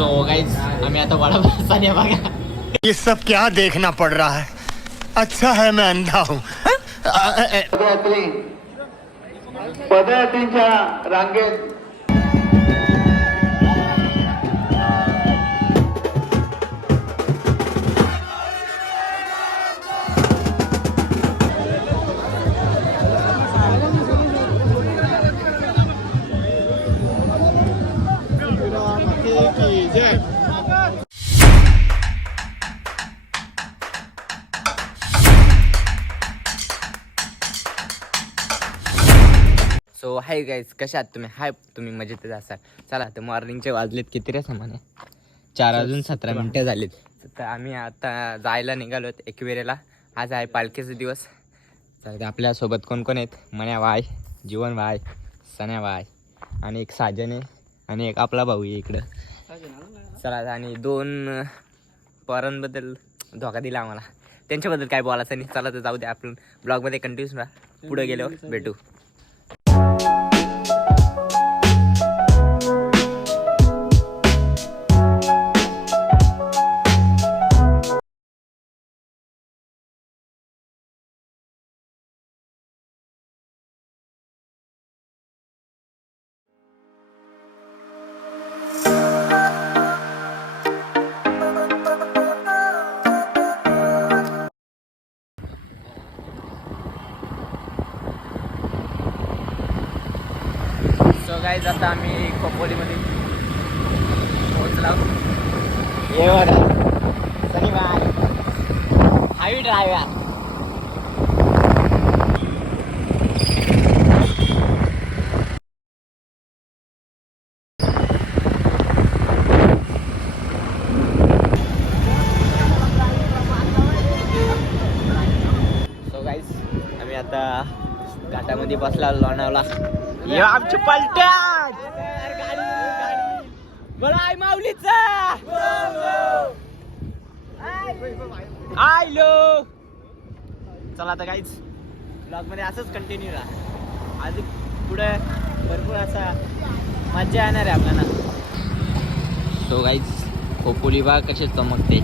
So guys आम्ही आता वडापाव सानिया बघा. ये सब क्या देखना पड़ रहा है. अच्छा है मैं अंधा हूँ. पदयात्रींच्या रांगेत सो हाय गाईज, कशा आहात तुम्ही? हाय, तुम्ही मजेतच असाल. चला तर मॉर्निंगचे वाजलेत किती रे सामाने? 4:17 झालेत. तर आम्ही आता जायला निघालोत एकविरेला. आज आहे पालखीचा दिवस. तर आपल्यासोबत कोण कोण आहेत? मन्या बाय, जीवन बाय, सन्या बाय आणि एक साजन आहे आणि एक आपला भाऊ आहे इकडं. चला, आणि 2 पोरांबद्दल धोका दिला आम्हाला, त्यांच्याबद्दल काय बोलायचं नाही. चला तर जाऊ द्या, आपण ब्लॉगमध्ये कंटिन्यूस राहा. पुढे गेल्यावर भेटू. सो गाईज आता आम्ही खोपोलीमध्ये पोहोचलो. ये बघा सनी बाय, हायवे ड्रायव्हर. सो गाईज आम्ही आता घाटामध्ये बसला लोणावला. ये आमची पलटण बरं आहे माऊलीचा. आयलो. चला आता काहीच ब्लॉग मध्ये असंच कंटिन्यू राहा. आज पुढे भरपूर असा मजा येणार आहे आपल्याला. सो गाईज खोपोली बाग कसे चमकते.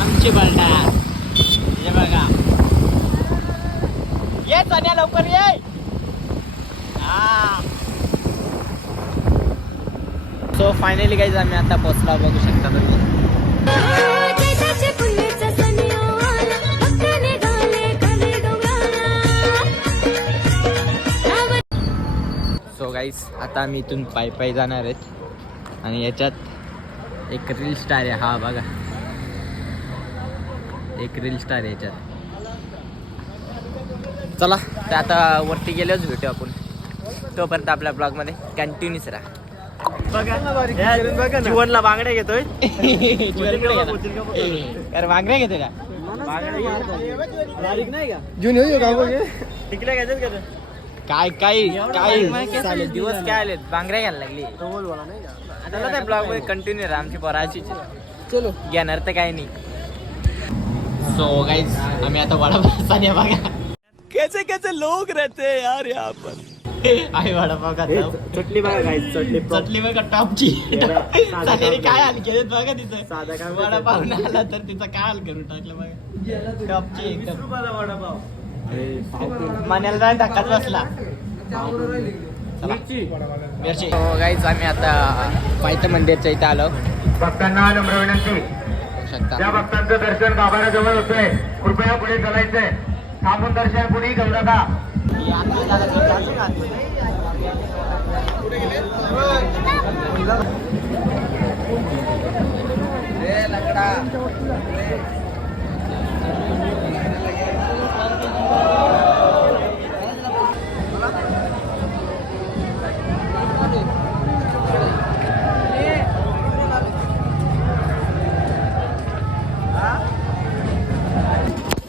आमची पलटण हे बघा. ये सोन्या लवकर ये. सो फायनली गाईज आम्ही आता पोहोचलो. बघू शकता तुम्ही. सो गाईज आता आम्ही इथून पायी जाणार आहेत आणि याच्यात एक रील स्टार आहे. हा बघा, एक रील स्टार आहे याच्यात. चला तर आता वरती गेल्याच भेटू आपण. तोपर्यंत आपल्या ब्लॉगमध्ये कंटिन्यूच राहा. बघा जीवनला बांगड्या घेतोय. अरे बांगड्या घेतोय का? काय काय काय दिवस काय आलेत, बांगड्या घ्यायला लागली. चला त्या ब्लॉग मध्ये कंटिन्यू राहा. आमची पोराची चलो घेणार तर काय नाही. सो गाइस आम्ही आता वडापाव सानिया बघा. कैसे कैसे लोग रहते हैं यार यहाँ पर. आहे वडापाव का चटणी बघा गाइस. चटणी बघा टॉपची. सानियाने काय हाल केलेत बघा तिचं. वडापाव नाही आला तर तिचं काय हाल करून टाकलं बघा. टॉपची एकदम वडापाव. मान्याला जाय धक्काच बसला. मिरची. हो गाइस आम्ही आता पायथा मंदिरच्या इथे आलो. भक्तांना नम्र विनंती, ज्या भक्तांचं दर्शन बाबाला जवळ होतंय कृपया पुढे चालायचंय. थांबून दर्शन पुढे घेऊ नका.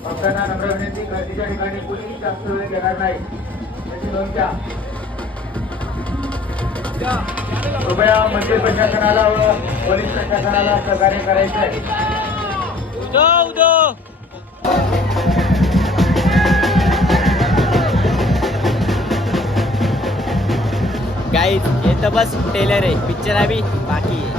भक्तांना नम्र विनंती, गर्दीच्या ठिकाणी कुणीही जास्त वेळ घेणार नाही याची नोंद घ्या. कृपया मंदिर प्रशासनाला व पोलीस प्रशासनाला सहकार्य करायचं आहे. गाईज हे तर बस टेलर आहे, पिक्चर आहे बाकी आहे.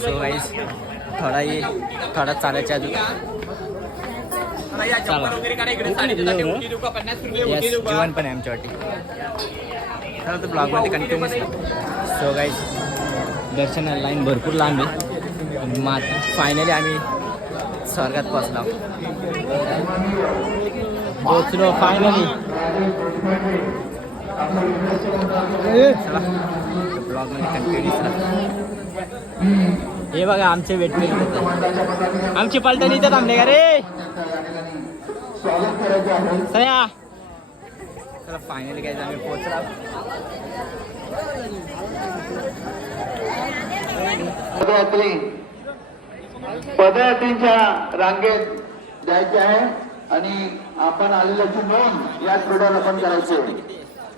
सो गाईस थोडा चालायच्या अजून जेवण पण आहे आमच्यासाठी. तर ब्लॉगमध्ये कंटिन्यू. सो गाईस दर्शनाला लाईन भरपूर लांब आहे आणि मग फायनली आम्ही स्वर्गात पोचलो फायनली. ब्लॉगमध्ये कंटिन्यू. हे बघा आमचे वेटमेट होते, आमची पलटण इथं थांबले का रे सया. चला फायनली काय आम्ही पोहोचला. पदयात्रींच्या रांगेत जायचे आहे आणि आपण आलेल्याची नोंद या स्टुडिओला आपण करायचे.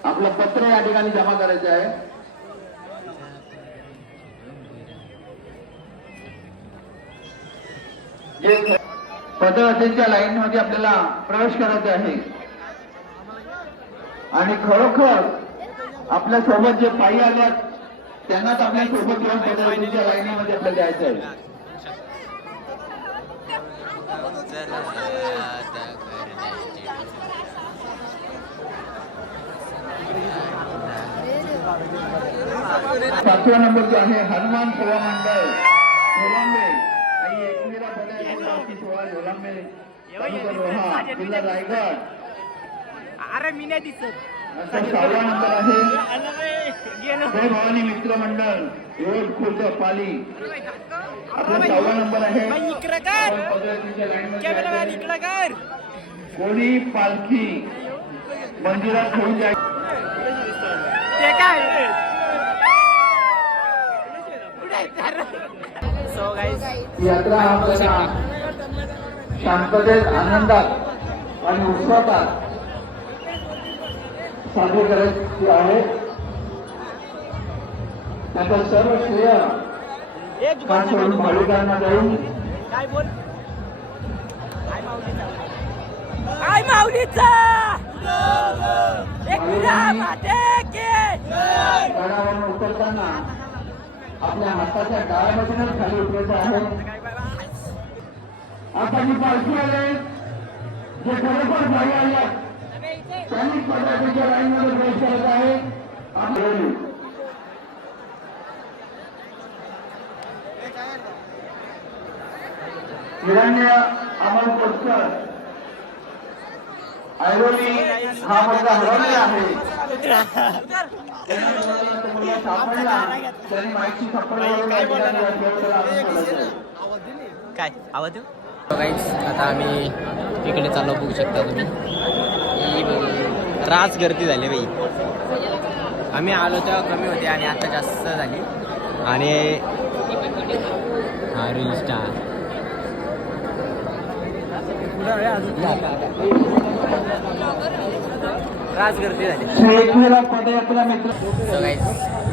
आपलं पत्र या ठिकाणी जमा करायचे आहे. पदयात्रेच्या लाईन मध्ये आपल्याला प्रवेश करायचा आहे आणि खरोखर आपल्या सोबत जे पायी आल्यात त्यांनाच आपल्या सोबत घेऊन पदयात्रेच्या लाईनीमध्ये आपल्याला जायचं आहे. पाचव्या नंबरचे आहे हनुमान सेवा मंडळ झोलांबे आणि एकविरा पदयात्री सोहळा झोलांबे जिल्हा रायगड. अरे मी नाही दिसत. सहावा नंबर आहे जय भवानी मित्र मंडळ रोड खुर्द पाली. आपला 6वा नंबर आहे पदयात्रीच्या लाईनमध्ये कोणी पालखी मंदिरात घेऊन जाय. यात्रा आपल्याला शांततेत आनंदात आणि उत्साहात साजरी करायची आहे. त्याचा सर्व श्रेय खास करून भाविकांना जाऊन गडावरून उतरताना आपल्या हाताच्या डाळ्यामधूनच खाली उतरायचं आहे. आता जी पालखी आले जे खरोखर भाई आल्या त्यांनी पदयात्रेच्या लाईनमध्ये प्रवेश करत आहे. हिरण्य अमर कोटकर ऐरोली हा मुलगा हरवलेला आहे. सापडला त्यांनी माहिती काय आवाज देऊ. आता आम्ही इकडे चालू बघू शकता तुम्ही. रास गर्दी झाली बाई. आम्ही आलो तेव्हा कमी होते आणि आता जास्त झाली. आणि हा रील स्टार रास गर्दी झाली. एकमेला पदयात्रा मित्र So guys,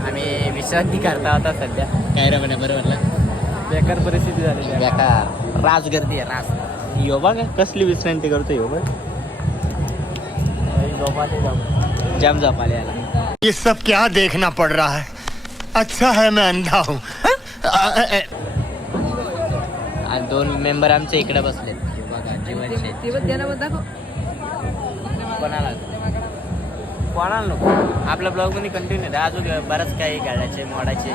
आम्ही विश्रांती करता होता सध्या. काय रे म्हणे बरोबर बेकार परिस्थिती झाली. बेकार रास गर्दी आहे रास. यो बघ कसली विश्रांती करतो यो बघ. जाम झोपाले याला. ये सब क्या देखना पड़ रहा है? अच्छा है मैं अंधा हूँ. आणि 2 मेंबर आमचे इकडे बसलेत. बघा जीवनशे कोणाला कोणाला नको. आपल्या ब्लॉग मध्ये कंटिन्यू आहे. अजून बरंच काही काढायचे मोडायचे.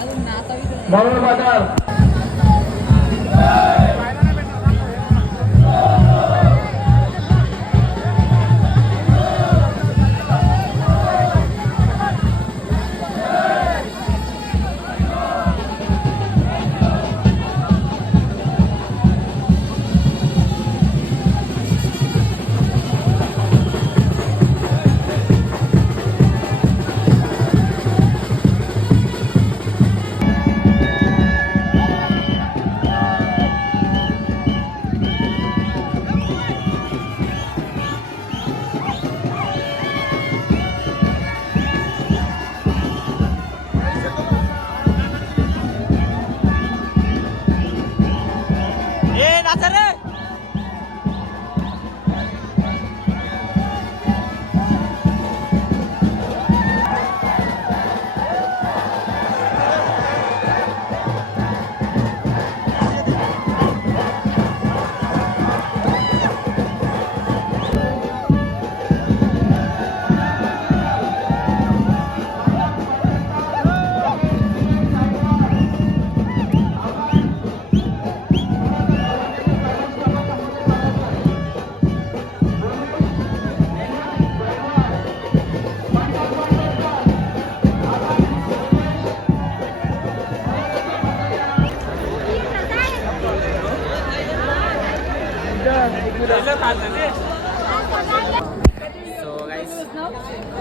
सो गाईस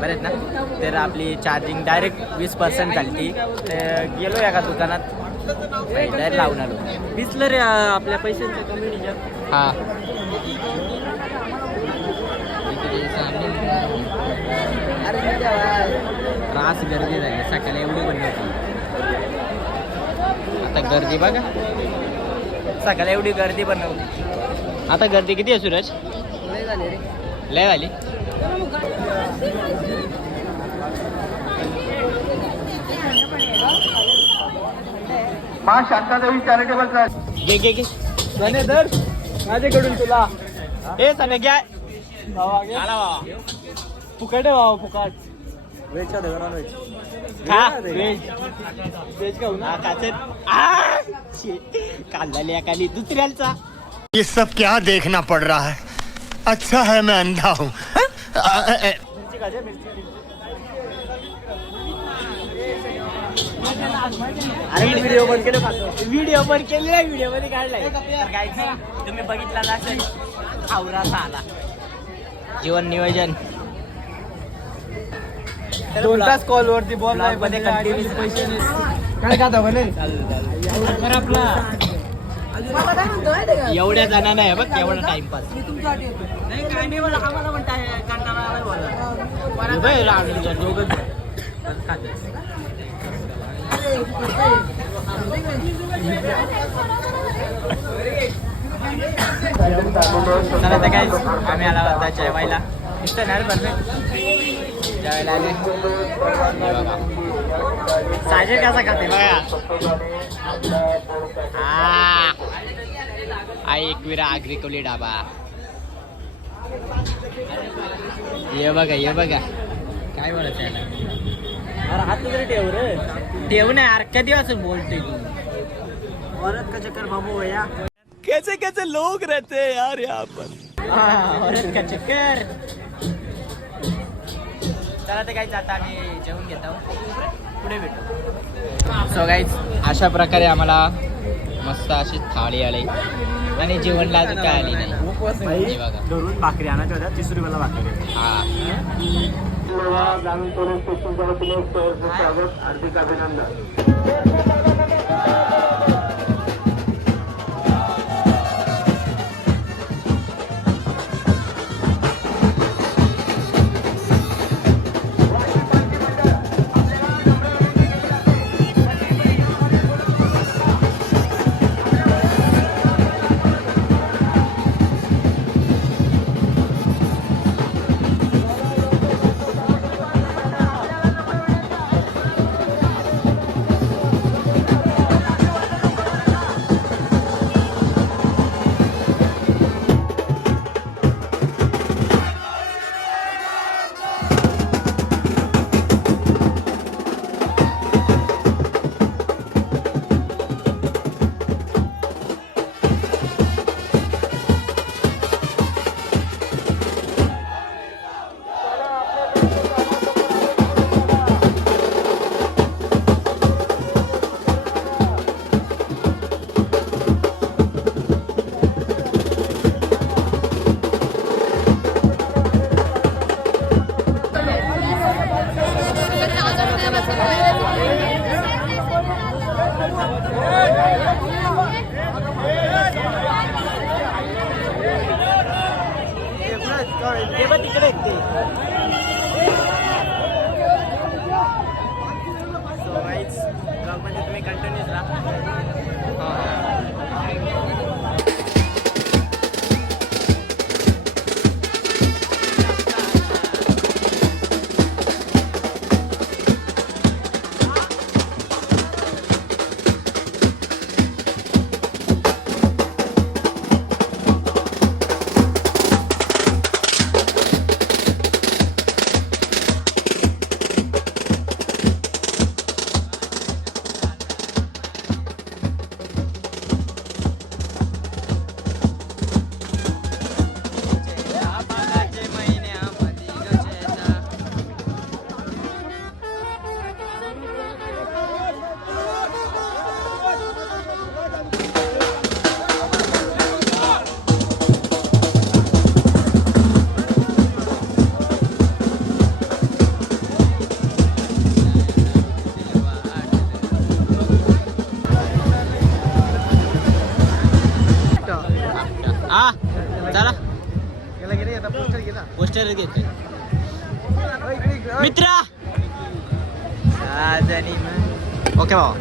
बरेच ना तर आपली चार्जिंग डायरेक्ट 20% झाली. तर गेलो एका दुकानात डायरेक्ट लावून आलो. दिसलं रे आपल्या पैशांचं कम्युनिटी. हा रास गर्दी झाली. सकाळी एवढी बनली होती. आता गर्दी बघा. सकाळी एवढी गर्दी पण नव्हती. आता गर्दी किती आहे सूरज? लय झाली रे. लय झाली. मा शांतादेवी चॅरिटेबल ट्रस्ट. घे घे घे सने धर माझ्याकडून तुला. ए सने घ्या आला बाबा. फुकट आहे बाबा फुकट. वेजच्या धरण वेज खा वेज वेज खाऊ ना. काढलेल्या खाली दुसऱ्याचा. ये सब क्या देखना पड़ रहा है? अच्छा है मैं अंधा हूँ. अरे व्हिडिओ बंद केले. व्हिडिओ बंद केलेला. व्हिडिओ मध्ये काढलाय. तुम्ही बघितला असेल आवराचा आला जीवन नियोजन. 2 तास कॉल वरती बॉल मध्ये कंटिन्यू पैसे काय खाता बने. एवढ्या जणांना आहे बघ एवढा टाइमपास. चला तर काय आम्ही आला होता जेवायला. इथं नाही बरं जेवायला आले. साजे कसा खाते बघा. आई एकविरा आग्रिकोली डाबा. ये बघा ये बघा काय बोलत आहे. अरे हात तरी ठेव रे. ठेव नाही अरख्या दिवस बोलते तू. औरत का चक्कर बाबू भैया. कैसे कैसे लोग रहते हैं यार यहाँ पर. औरत का चक्कर. चला तर काही आता आम्ही जेवून घेत आहोत. पुढे भेटू. सो गाईज अशा प्रकारे आम्हाला मस्त अशी थाळी आली आणि जेवणला अजून काय आली नाही. बघा धरून भाकरी आणायच्या होत्या. 30 रुपयाला भाकरी. हा हार्दिक अभिनंदन. हा चला पोस्टर घेतले मित्र ओके भाऊ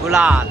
गुलाल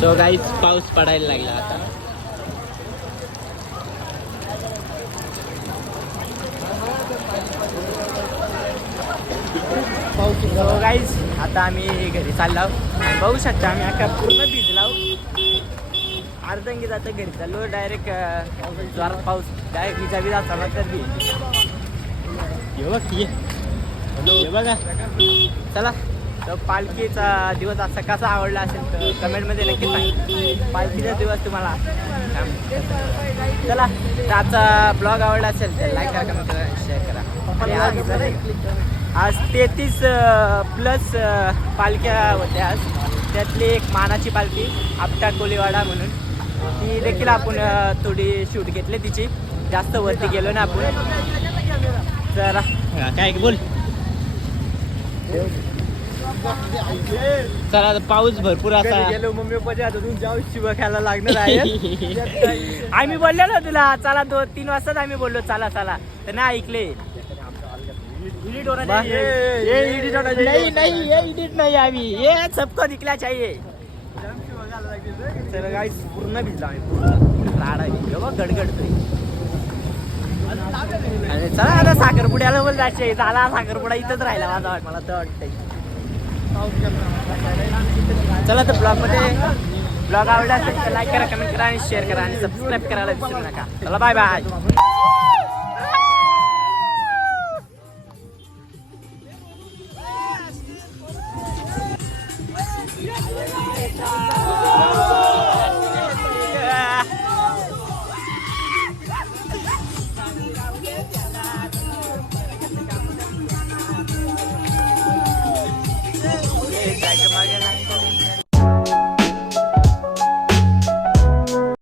सो गाईस पाऊस पडायला लागला आता. सो गाईज आता आम्ही घरी चाललो आणि बघू शकता आम्ही अख्खा पूर्ण भिजलाव. अर्धंगी जातं घरी चाललो डायरेक्ट जोरात पाऊस डायरेक्ट विजा चालला तर बी हे बघा. चला तर पालखीचा दिवस असा कसा आवडला असेल तर कमेंटमध्ये नक्की सांगा. पालखीचा दिवस तुम्हाला चला तर आजचा ब्लॉग आवडला असेल तर लाईक करा, कमेंट करा, शेअर करा. आज 33 प्लस पालख्या होत्या आज. त्यातली एक मानाची पालखी आपटा कोलीवाडा म्हणून ती देखील आपण थोडी शूट घेतली तिची. जास्त वरती गेलो ना आपण. चला काय बोल. चला पाऊस भरपूर असा गेलो. मम्मी पप्पाच्या हातातून जाऊ शिव खायला लागणार आहे. आम्ही बोललो ना तुला चला 2-3 वाजताच आम्ही बोललो चला चला तर नाही ऐकले. एडिट नाही आम्ही ये सबको दिखला चाहिए. चला गाईस पूर्ण भिजला आम्ही पूर्ण राडा आहे गडगडतोय. आणि चला आता साखरपुड्याला पण जायचे. झाला साखरपुडा इथंच राहिला माझा मला तर वाटतंय. चला तर ब्लॉग आवडला असेल तर लाईक करा, कमेंट करा आणि शेअर करा आणि सबस्क्राईब करायला विसरू नका. चला बाय बाय.